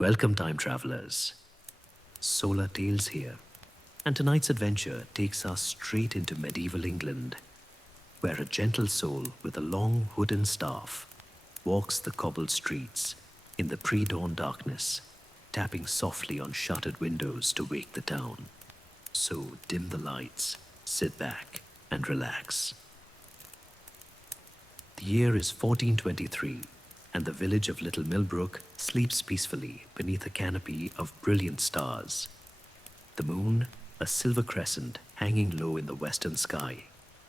Welcome, time travelers. SolaTales here, and tonight's adventure takes us straight into medieval England, where a gentle soul with a long wooden staff walks the cobbled streets in the pre dawn darkness, tapping softly on shuttered windows to wake the town. So dim the lights, sit back, and relax. The year is 1423, and the village of Little Millbrook sleeps peacefully beneath a canopy of brilliant stars. The moon, a silver crescent hanging low in the western sky,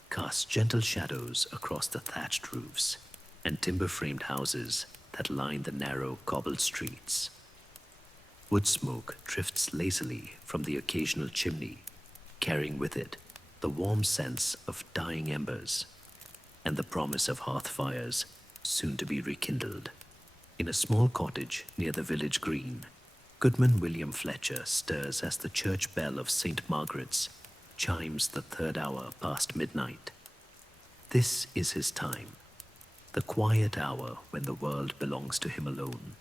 casts gentle shadows across the thatched roofs and timber framed houses that line the narrow cobbled streets. Wood smoke drifts lazily from the occasional chimney, carrying with it the warm sense of dying embers and the promise of hearth fires soon to be rekindled. In a small cottage near the village green, Goodman William Fletcher stirs as the church bell of St. Margaret's chimes the third hour past midnight. This is his time, the quiet hour when the world belongs to him alone,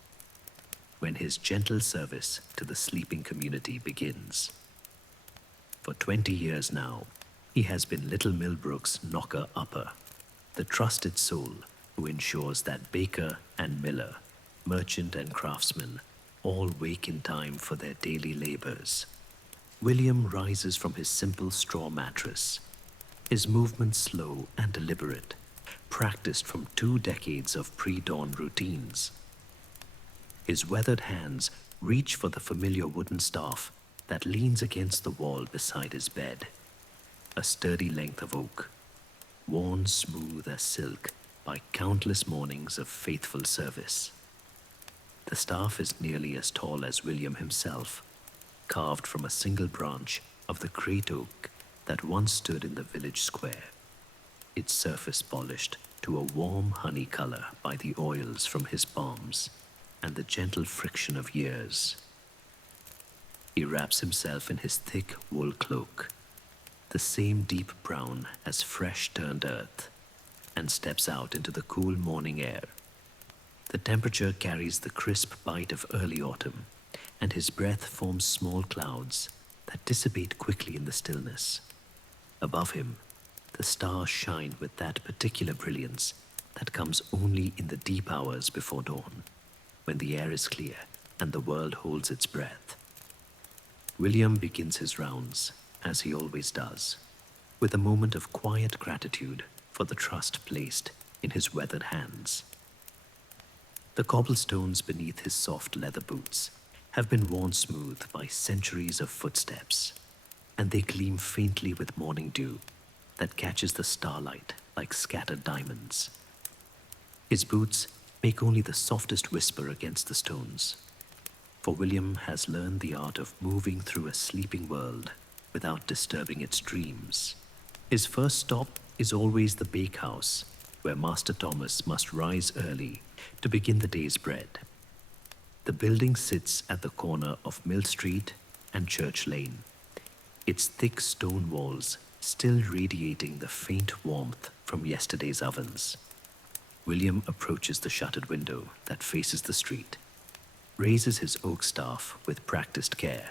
when his gentle service to the sleeping community begins. For 20 years now, he has been Little Millbrook's knocker-upper, the trusted soul who ensures that baker and miller, merchant and craftsman all wake in time for their daily labors. William rises from his simple straw mattress, his movements slow and deliberate, practiced from 2 decades of pre-dawn routines. His weathered hands reach for the familiar wooden staff that leans against the wall beside his bed, a sturdy length of oak, worn smooth as silk by countless mornings of faithful service. The staff is nearly as tall as William himself, carved from a single branch of the great oak that once stood in the village square, its surface polished to a warm honey color by the oils from his palms and the gentle friction of years. He wraps himself in his thick wool cloak, the same deep brown as fresh turned earth, and steps out into the cool morning air. The temperature carries the crisp bite of early autumn, and his breath forms small clouds that dissipate quickly in the stillness. Above him, the stars shine with that particular brilliance that comes only in the deep hours before dawn, when the air is clear and the world holds its breath. William begins his rounds, as he always does, with a moment of quiet gratitude for the trust placed in his weathered hands. The cobblestones beneath his soft leather boots have been worn smooth by centuries of footsteps, and they gleam faintly with morning dew that catches the starlight like scattered diamonds. His boots make only the softest whisper against the stones, for William has learned the art of moving through a sleeping world without disturbing its dreams. His first stop is always the bakehouse, where Master Thomas must rise early to begin the day's bread. The building sits at the corner of Mill Street and Church Lane, its thick stone walls still radiating the faint warmth from yesterday's ovens. William approaches the shuttered window that faces the street, raises his oak staff with practiced care,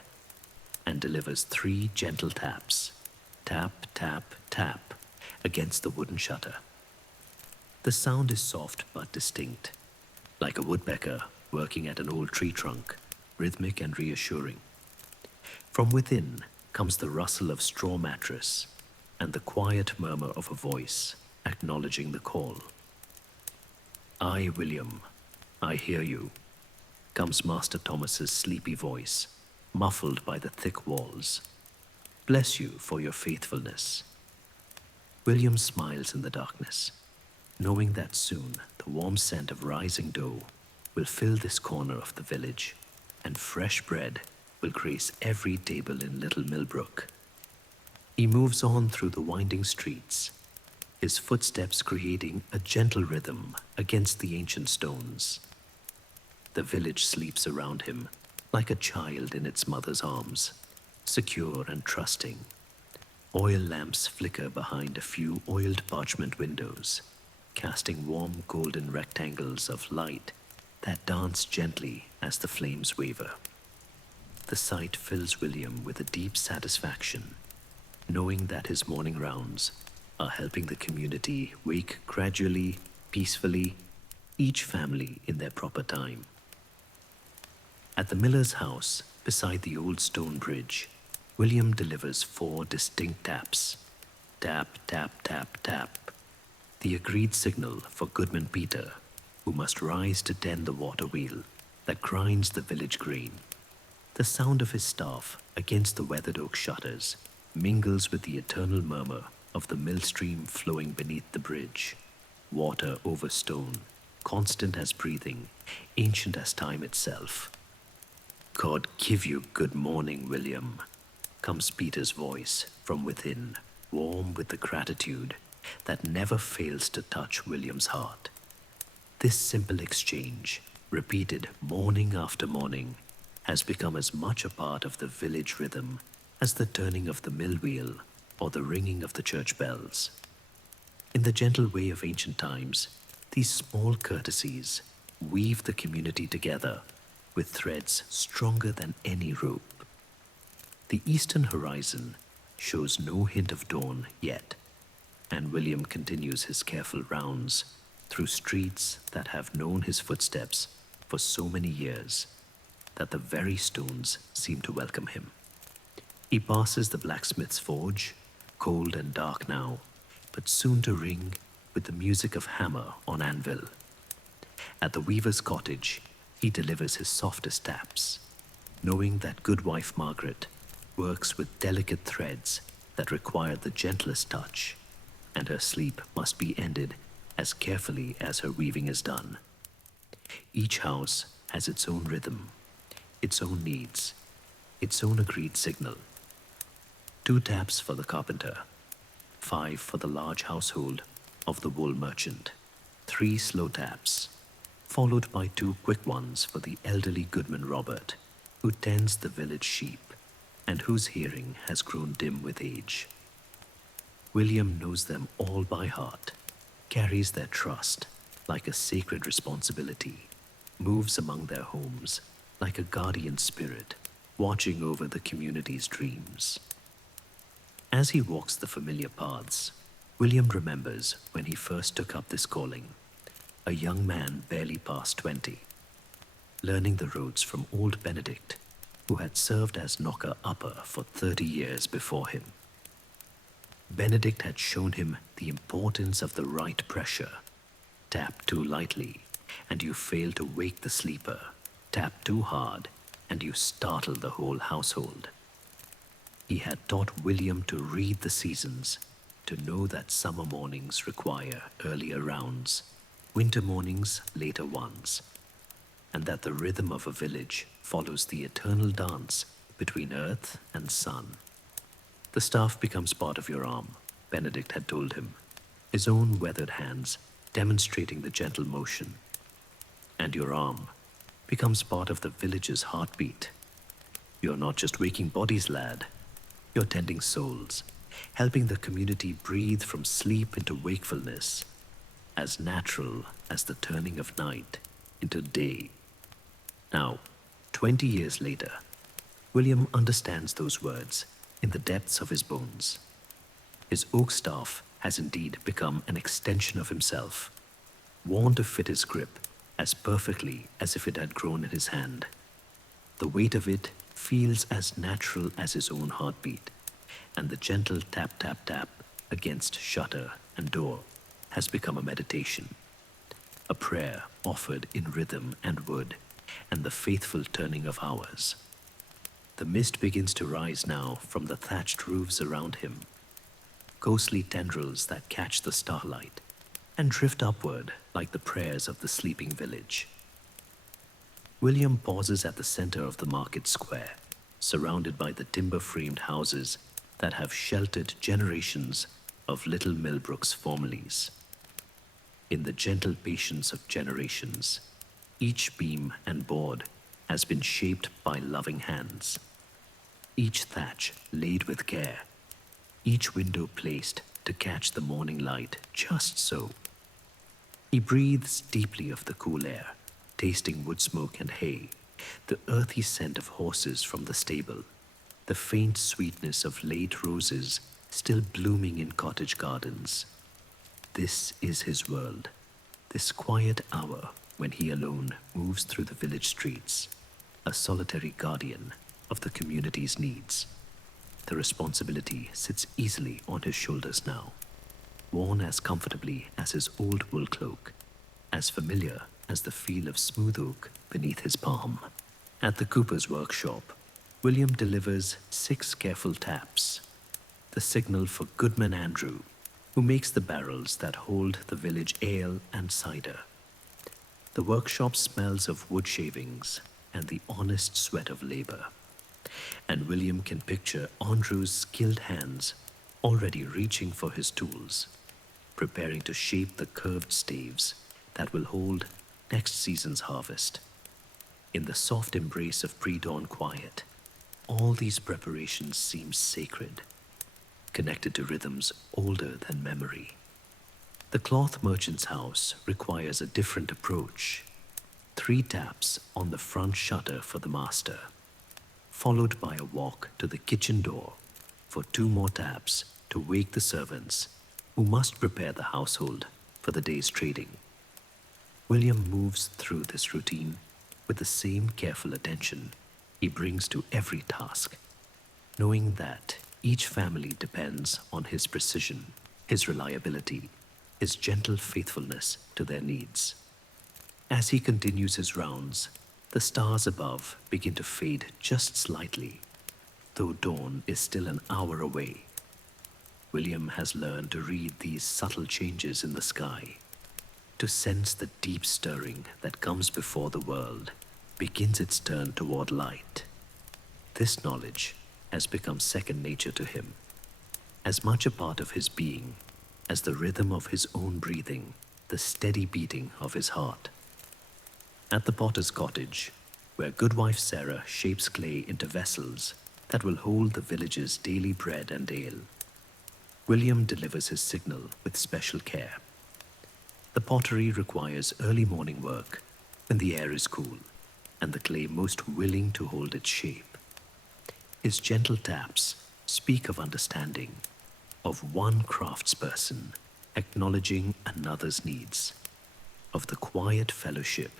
and delivers 3 gentle taps, tap, tap, tap, against the wooden shutter. The sound is soft but distinct, like a woodpecker working at an old tree trunk, rhythmic and reassuring. From within comes the rustle of straw mattress and the quiet murmur of a voice acknowledging the call. "I, William, I hear you," comes Master Thomas's sleepy voice, muffled by the thick walls. "Bless you for your faithfulness." William smiles in the darkness, knowing that soon the warm scent of rising dough will fill this corner of the village, and fresh bread will grace every table in Little Millbrook. He moves on through the winding streets, his footsteps creating a gentle rhythm against the ancient stones. The village sleeps around him like a child in its mother's arms, secure and trusting. Oil lamps flicker behind a few oiled parchment windows, casting warm golden rectangles of light that dance gently as the flames waver. The sight fills William with a deep satisfaction, knowing that his morning rounds are helping the community wake gradually, peacefully, each family in their proper time. At the miller's house, beside the old stone bridge, William delivers 4 distinct taps. Tap, tap, tap, tap. The agreed signal for Goodman Peter, who must rise to tend the water wheel that grinds the village grain. The sound of his staff against the weathered oak shutters mingles with the eternal murmur of the mill stream flowing beneath the bridge. Water over stone, constant as breathing, ancient as time itself. God give you good morning, William, comes Peter's voice from within, warm with the gratitude that never fails to touch William's heart. This simple exchange, repeated morning after morning, has become as much a part of the village rhythm as the turning of the mill wheel or the ringing of the church bells. In the gentle way of ancient times, these small courtesies weave the community together with threads stronger than any rope. The eastern horizon shows no hint of dawn yet, and William continues his careful rounds through streets that have known his footsteps for so many years that the very stones seem to welcome him. He passes the blacksmith's forge, cold and dark now, but soon to ring with the music of hammer on anvil. At the weaver's cottage, he delivers his softest taps, knowing that good wife Margaret works with delicate threads that require the gentlest touch, and her sleep must be ended as carefully as her weaving is done. Each house has its own rhythm, its own needs, its own agreed signal. 2 taps for the carpenter, 5 for the large household of the wool merchant, 3 slow taps, followed by 2 quick ones for the elderly Goodman Robert, who tends the village sheep and whose hearing has grown dim with age. William knows them all by heart, carries their trust like a sacred responsibility, moves among their homes like a guardian spirit, watching over the community's dreams. As he walks the familiar paths, William remembers when he first took up this calling, a young man barely past 20, learning the roads from old Benedict, who had served as knocker-upper for 30 years before him. Benedict had shown him the importance of the right pressure. Tap too lightly, and you fail to wake the sleeper. Tap too hard, and you startle the whole household. He had taught William to read the seasons, to know that summer mornings require earlier rounds, winter mornings later ones, and that the rhythm of a village follows the eternal dance between earth and sun. The staff becomes part of your arm, Benedict had told him, his own weathered hands demonstrating the gentle motion. And your arm becomes part of the village's heartbeat. You're not just waking bodies, lad. You're tending souls, helping the community breathe from sleep into wakefulness, as natural as the turning of night into day. Now, 20 years later, William understands those words in the depths of his bones. His oak staff has indeed become an extension of himself, worn to fit his grip as perfectly as if it had grown in his hand. The weight of it feels as natural as his own heartbeat, and the gentle tap, tap, tap against shutter and door has become a meditation, a prayer offered in rhythm and wood, and the faithful turning of hours. The mist begins to rise now from the thatched roofs around him, ghostly tendrils that catch the starlight and drift upward like the prayers of the sleeping village. William pauses at the center of the market square, surrounded by the timber-framed houses that have sheltered generations of Little Millbrook's families. In the gentle patience of generations, each beam and board has been shaped by loving hands, each thatch laid with care, each window placed to catch the morning light just so. He breathes deeply of the cool air, tasting wood smoke and hay, the earthy scent of horses from the stable, the faint sweetness of late roses still blooming in cottage gardens. This is his world, this quiet hour when he alone moves through the village streets, a solitary guardian of the community's needs. The responsibility sits easily on his shoulders now, worn as comfortably as his old wool cloak, as familiar as the feel of smooth oak beneath his palm. At the cooper's workshop, William delivers 6 careful taps, the signal for Goodman Andrew, who makes the barrels that hold the village ale and cider. The workshop smells of wood shavings and the honest sweat of labor, and William can picture Andrew's skilled hands already reaching for his tools, preparing to shape the curved staves that will hold next season's harvest. In the soft embrace of pre-dawn quiet, all these preparations seem sacred, connected to rhythms older than memory. The cloth merchant's house requires a different approach. 3 taps on the front shutter for the master, followed by a walk to the kitchen door for 2 more taps to wake the servants who must prepare the household for the day's trading. William moves through this routine with the same careful attention he brings to every task, knowing that each family depends on his precision, his reliability, his gentle faithfulness to their needs. As he continues his rounds, the stars above begin to fade just slightly, though dawn is still an hour away. William has learned to read these subtle changes in the sky, to sense the deep stirring that comes before the world begins its turn toward light. This knowledge has become second nature to him, as much a part of his being as the rhythm of his own breathing, the steady beating of his heart. At the potter's cottage, where goodwife Sarah shapes clay into vessels that will hold the village's daily bread and ale, William delivers his signal with special care. The pottery requires early morning work when the air is cool and the clay most willing to hold its shape. His gentle taps speak of understanding, of one craftsperson acknowledging another's needs, of the quiet fellowship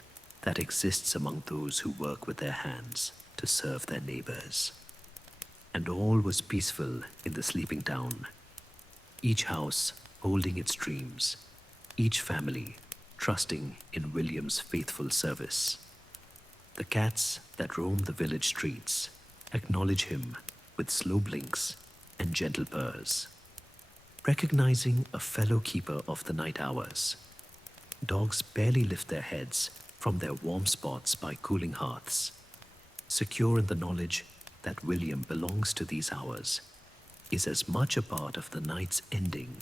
that exists among those who work with their hands to serve their neighbors. And all was peaceful in the sleeping town, each house holding its dreams, each family trusting in William's faithful service. The cats that roam the village streets acknowledge him with slow blinks and gentle purrs. Recognizing a fellow keeper of the night hours, dogs barely lift their heads from their warm spots by cooling hearths, secure in the knowledge that William belongs to these hours, is as much a part of the night's ending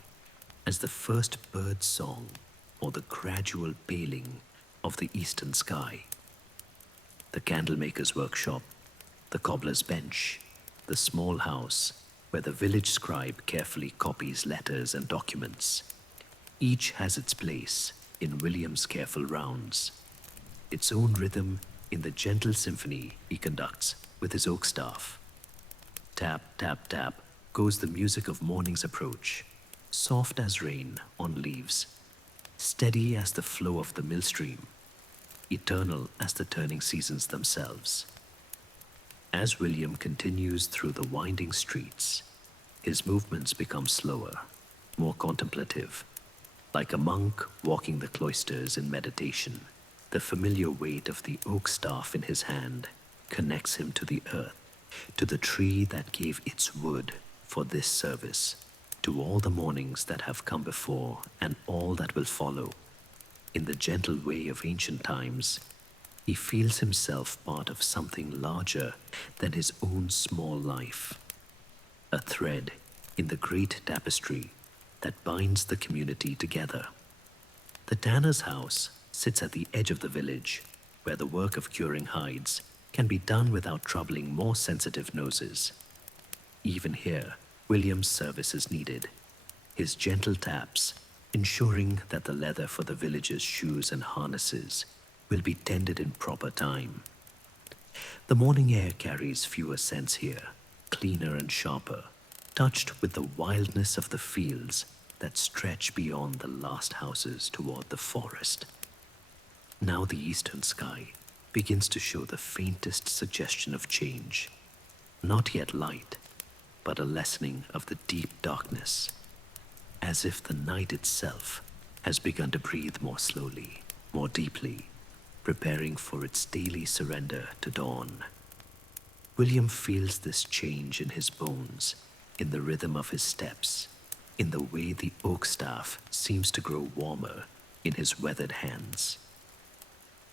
as the first bird's song or the gradual paling of the eastern sky. The candlemaker's workshop, the cobbler's bench, the small house where the village scribe carefully copies letters and documents. Each has its place in William's careful rounds, its own rhythm in the gentle symphony he conducts with his oak staff. Tap, tap, tap goes the music of morning's approach, soft as rain on leaves, steady as the flow of the millstream, eternal as the turning seasons themselves. As William continues through the winding streets, his movements become slower, more contemplative. Like a monk walking the cloisters in meditation, the familiar weight of the oak staff in his hand connects him to the earth, to the tree that gave its wood for this service, to all the mornings that have come before and all that will follow. In the gentle way of ancient times, he feels himself part of something larger than his own small life, a thread in the great tapestry that binds the community together. The tanner's house sits at the edge of the village, where the work of curing hides can be done without troubling more sensitive noses. Even here, William's service is needed, his gentle taps ensuring that the leather for the villagers' shoes and harnesses will be tended in proper time. The morning air carries fewer scents here, cleaner and sharper, touched with the wildness of the fields that stretch beyond the last houses toward the forest. Now the eastern sky begins to show the faintest suggestion of change. Not yet light, but a lessening of the deep darkness, as if the night itself has begun to breathe more slowly, more deeply, preparing for its daily surrender to dawn. William feels this change in his bones, in the rhythm of his steps, in the way the oak staff seems to grow warmer in his weathered hands.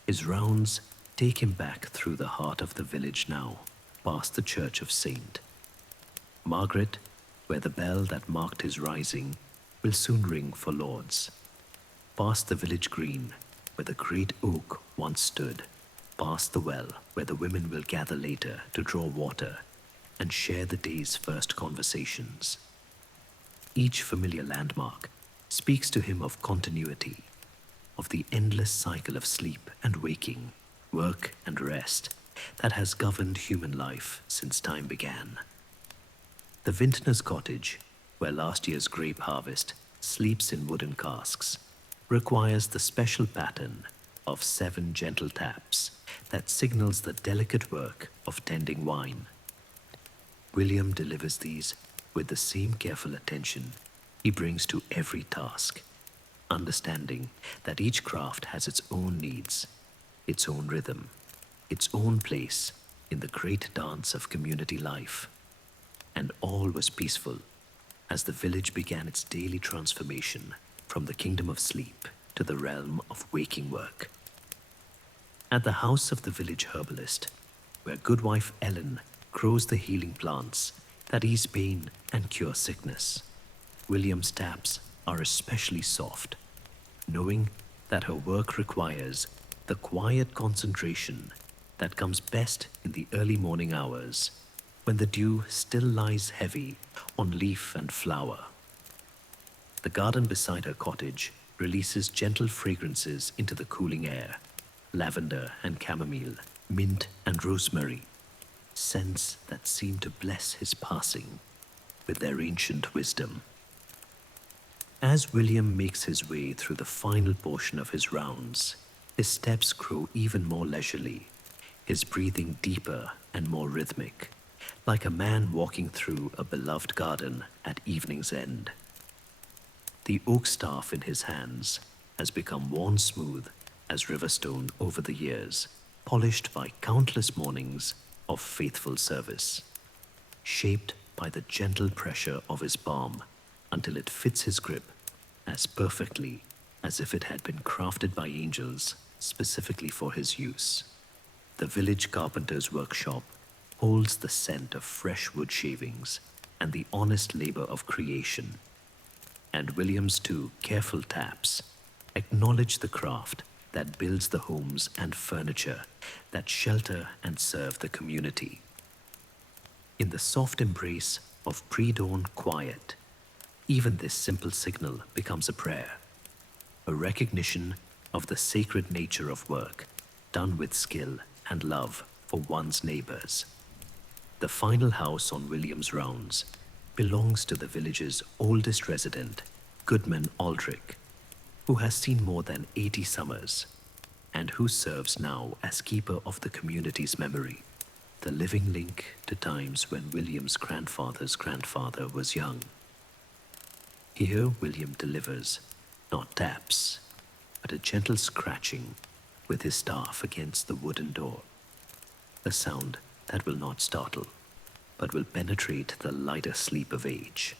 His rounds take him back through the heart of the village now, past the church of Saint Margaret, where the bell that marked his rising will soon ring for Lord's, past the village green, where the great oak once stood, past the well, where the women will gather later to draw water and share the day's first conversations. Each familiar landmark speaks to him of continuity, of the endless cycle of sleep and waking, work and rest that has governed human life since time began. The vintner's cottage, where last year's grape harvest sleeps in wooden casks, requires the special pattern of 7 gentle taps that signals the delicate work of tending wine. William delivers these with the same careful attention he brings to every task, understanding that each craft has its own needs, its own rhythm, its own place in the great dance of community life. And all was peaceful as the village began its daily transformation from the kingdom of sleep to the realm of waking work. At the house of the village herbalist, where goodwife Ellen grows the healing plants that ease pain and cure sickness, William's taps are especially soft, knowing that her work requires the quiet concentration that comes best in the early morning hours when the dew still lies heavy on leaf and flower. The garden beside her cottage releases gentle fragrances into the cooling air, lavender and chamomile, mint and rosemary, scents that seem to bless his passing with their ancient wisdom. As William makes his way through the final portion of his rounds, his steps grow even more leisurely, his breathing deeper and more rhythmic, like a man walking through a beloved garden at evening's end. The oak staff in his hands has become worn smooth as river stone over the years, polished by countless mornings of faithful service, shaped by the gentle pressure of his palm until it fits his grip as perfectly as if it had been crafted by angels specifically for his use. The village carpenter's workshop holds the scent of fresh wood shavings and the honest labor of creation, and William's 2 careful taps acknowledge the craft that builds the homes and furniture that shelter and serve the community. In the soft embrace of pre-dawn quiet, even this simple signal becomes a prayer, a recognition of the sacred nature of work done with skill and love for one's neighbors. The final house on William's rounds belongs to the village's oldest resident, Goodman Aldrich, who has seen more than 80 summers and who serves now as keeper of the community's memory, the living link to times when William's grandfather's grandfather was young. Here William delivers not taps, but a gentle scratching with his staff against the wooden door, a sound that will not startle, but will penetrate the lighter sleep of age,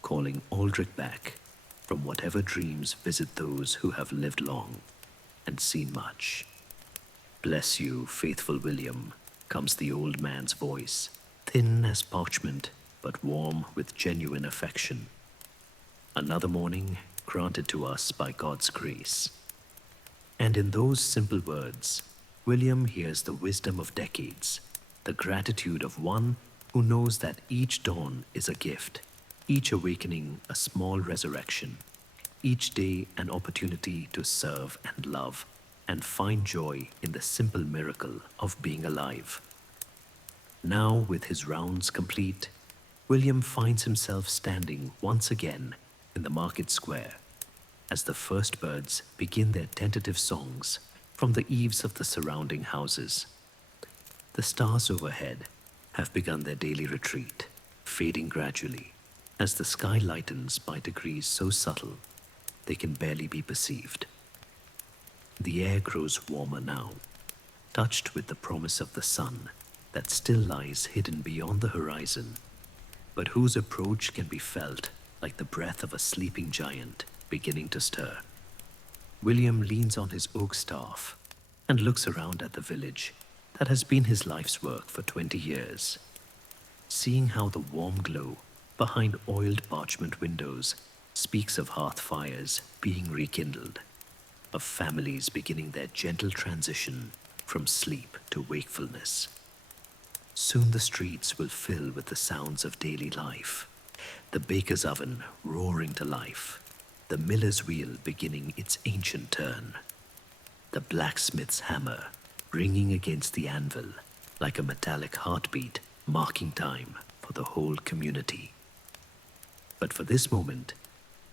calling Aldrich back from whatever dreams visit those who have lived long and seen much. "Bless you, faithful William," comes the old man's voice, thin as parchment, but warm with genuine affection. Another morning granted to us by God's grace. And in those simple words, William hears the wisdom of decades, the gratitude of one who knows that each dawn is a gift, each awakening a small resurrection, each day an opportunity to serve and love and find joy in the simple miracle of being alive. Now, with his rounds complete, William finds himself standing once again in the market square as the first birds begin their tentative songs from the eaves of the surrounding houses. The stars overhead have begun their daily retreat, fading gradually as the sky lightens by degrees so subtle they can barely be perceived. The air grows warmer now, touched with the promise of the sun that still lies hidden beyond the horizon, but whose approach can be felt like the breath of a sleeping giant beginning to stir. William leans on his oak staff and looks around at the village that has been his life's work for 20 years, seeing how the warm glow behind oiled parchment windows speaks of hearth fires being rekindled, of families beginning their gentle transition from sleep to wakefulness. Soon the streets will fill with the sounds of daily life, the baker's oven roaring to life, the miller's wheel beginning its ancient turn, the blacksmith's hammer ringing against the anvil like a metallic heartbeat marking time for the whole community. But for this moment,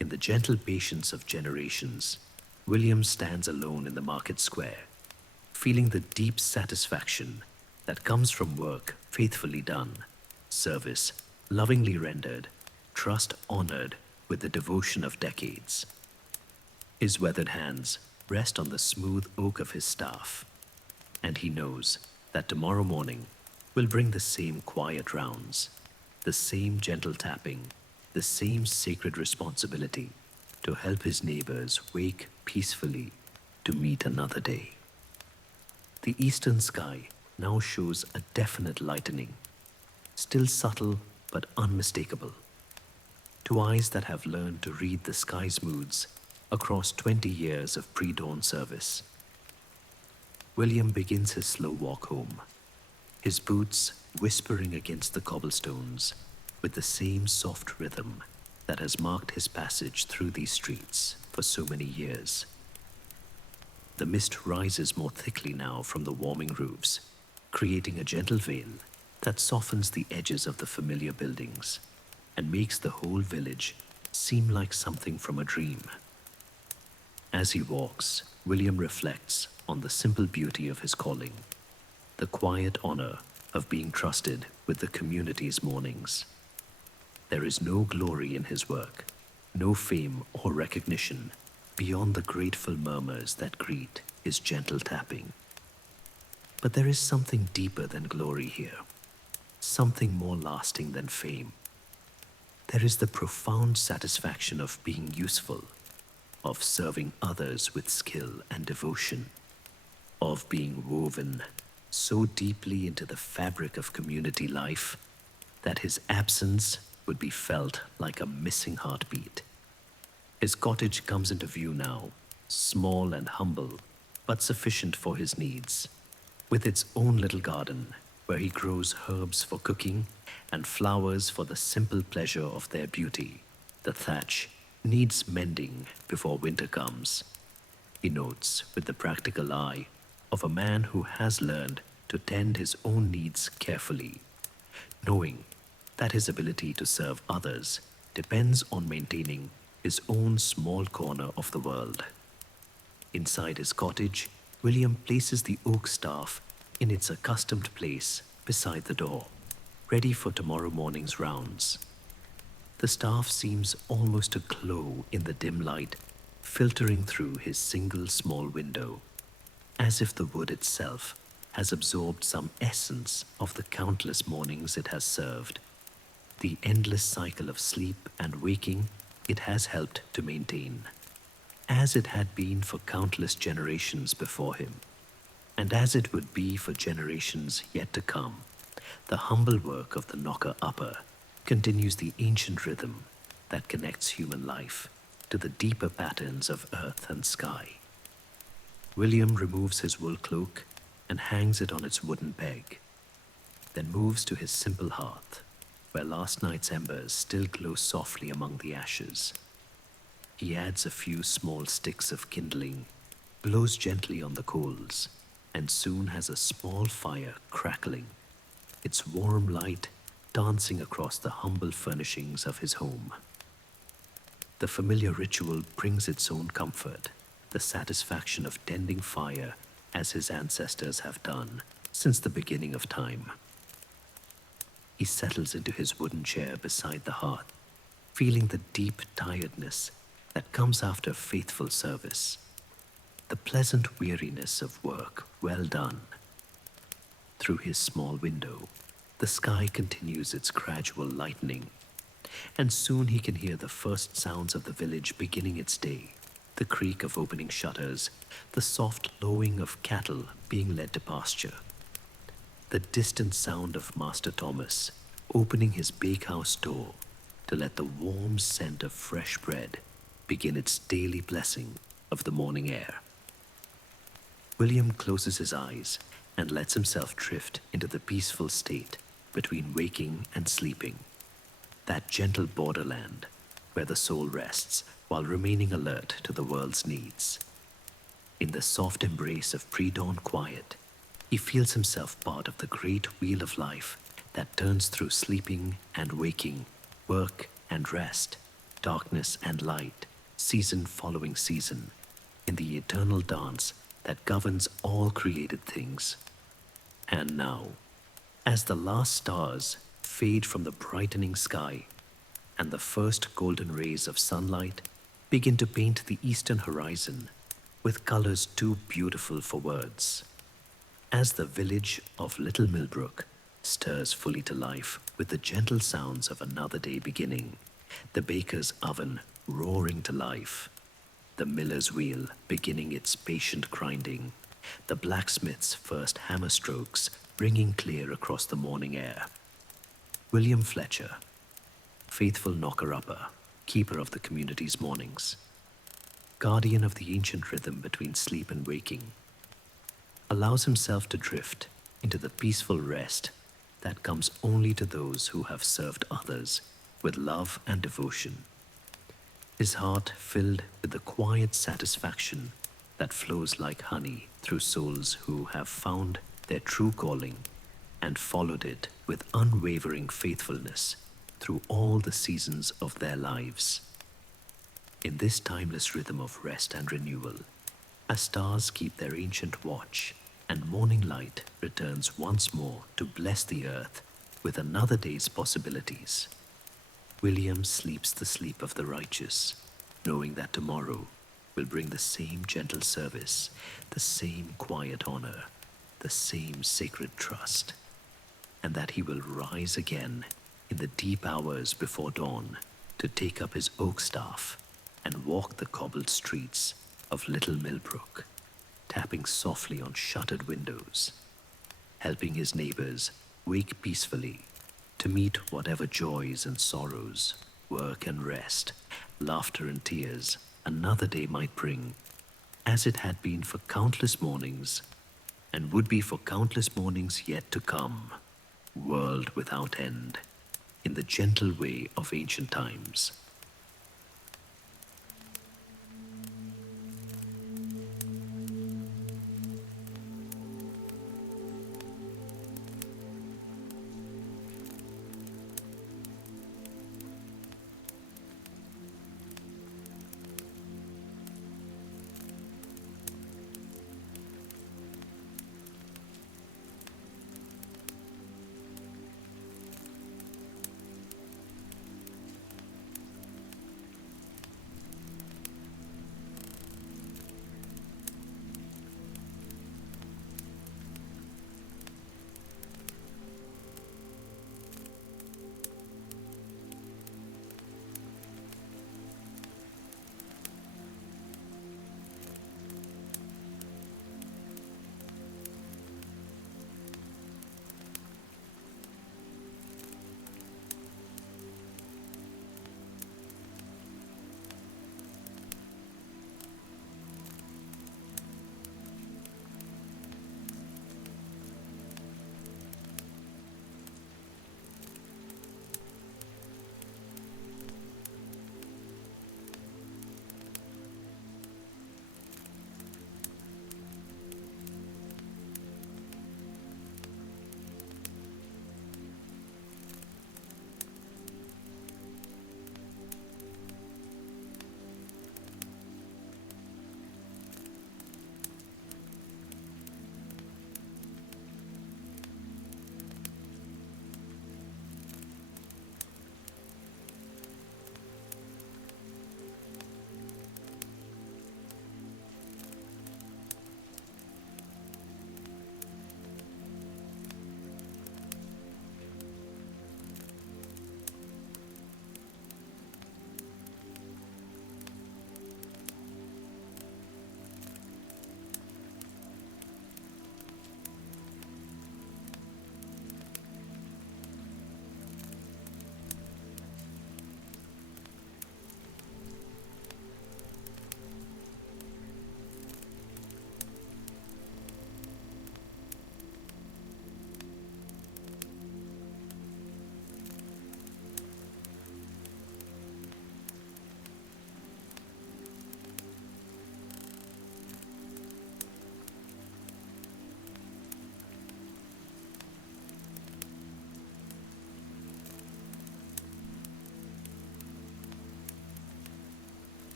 in the gentle patience of generations, William stands alone in the market square, feeling the deep satisfaction that comes from work faithfully done, service lovingly rendered, trust honored with the devotion of decades. His weathered hands rest on the smooth oak of his staff, and he knows that tomorrow morning will bring the same quiet rounds, the same gentle tapping, the same sacred responsibility to help his neighbors wake peacefully to meet another day. The eastern sky now shows a definite lightening, still subtle but unmistakable. To eyes that have learned to read the sky's moods across 20 years of pre-dawn service. William begins his slow walk home, his boots whispering against the cobblestones with the same soft rhythm that has marked his passage through these streets for so many years. The mist rises more thickly now from the warming roofs, creating a gentle veil that softens the edges of the familiar buildings and makes the whole village seem like something from a dream. As he walks, William reflects on the simple beauty of his calling, the quiet honor of being trusted with the community's mornings. There is no glory in his work, no fame or recognition beyond the grateful murmurs that greet his gentle tapping. But there is something deeper than glory here, something more lasting than fame. There is the profound satisfaction of being useful, of serving others with skill and devotion, of being woven so deeply into the fabric of community life that his absence would be felt like a missing heartbeat. His cottage comes into view now, small and humble, but sufficient for his needs, with its own little garden where he grows herbs for cooking and flowers for the simple pleasure of their beauty. The thatch needs mending before winter comes, he notes with the practical eye of a man who has learned to tend his own needs carefully, knowing that his ability to serve others depends on maintaining his own small corner of the world. Inside his cottage, William places the oak staff in its accustomed place beside the door, ready for tomorrow morning's rounds. The staff seems almost to glow in the dim light filtering through his single small window, as if the wood itself has absorbed some essence of the countless mornings it has served, the endless cycle of sleep and waking it has helped to maintain, as it had been for countless generations before him, and as it would be for generations yet to come. The humble work of the knocker-upper continues the ancient rhythm that connects human life to the deeper patterns of earth and sky. William removes his wool cloak and hangs it on its wooden peg, then moves to his simple hearth, where last night's embers still glow softly among the ashes. He adds a few small sticks of kindling blows gently on the coals, and soon has a small fire crackling, its warm light dancing across the humble furnishings of his home. The familiar ritual brings its own comfort, the satisfaction of tending fire as his ancestors have done since the beginning of time. He settles into his wooden chair beside the hearth, feeling the deep tiredness that comes after faithful service, the pleasant weariness of work well done. Through his small window, the sky continues its gradual lightening, and soon he can hear the first sounds of the village beginning its day, the creak of opening shutters, the soft lowing of cattle being led to pasture, the distant sound of Master Thomas opening his bakehouse door to let the warm scent of fresh bread begin its daily blessing of the morning air. William closes his eyes and lets himself drift into the peaceful state between waking and sleeping, that gentle borderland where the soul rests while remaining alert to the world's needs. In the soft embrace of pre-dawn quiet, he feels himself part of the great wheel of life that turns through sleeping and waking, work and rest, darkness and light, season following season, in the eternal dance that governs all created things. And now, as the last stars fade from the brightening sky and the first golden rays of sunlight begin to paint the eastern horizon with colors too beautiful for words, as the village of Little Millbrook stirs fully to life with the gentle sounds of another day beginning, the baker's oven roaring to life, the miller's wheel beginning its patient grinding, the blacksmith's first hammer strokes ringing clear across the morning air. William Fletcher, faithful knocker-upper, keeper of the community's mornings, guardian of the ancient rhythm between sleep and waking, allows himself to drift into the peaceful rest that comes only to those who have served others with love and devotion, his heart filled with the quiet satisfaction that flows like honey through souls who have found their true calling and followed it with unwavering faithfulness through all the seasons of their lives. In this timeless rhythm of rest and renewal, as stars keep their ancient watch and morning light returns once more to bless the earth with another day's possibilities, William sleeps the sleep of the righteous, knowing that tomorrow will bring the same gentle service, the same quiet honor, the same sacred trust, and that he will rise again in the deep hours before dawn to take up his oak staff and walk the cobbled streets of Little Millbrook, tapping softly on shuttered windows, helping his neighbors wake peacefully to meet whatever joys and sorrows, work and rest, laughter and tears another day might bring, as it had been for countless mornings and would be for countless mornings yet to come, world without end, in the gentle way of ancient times.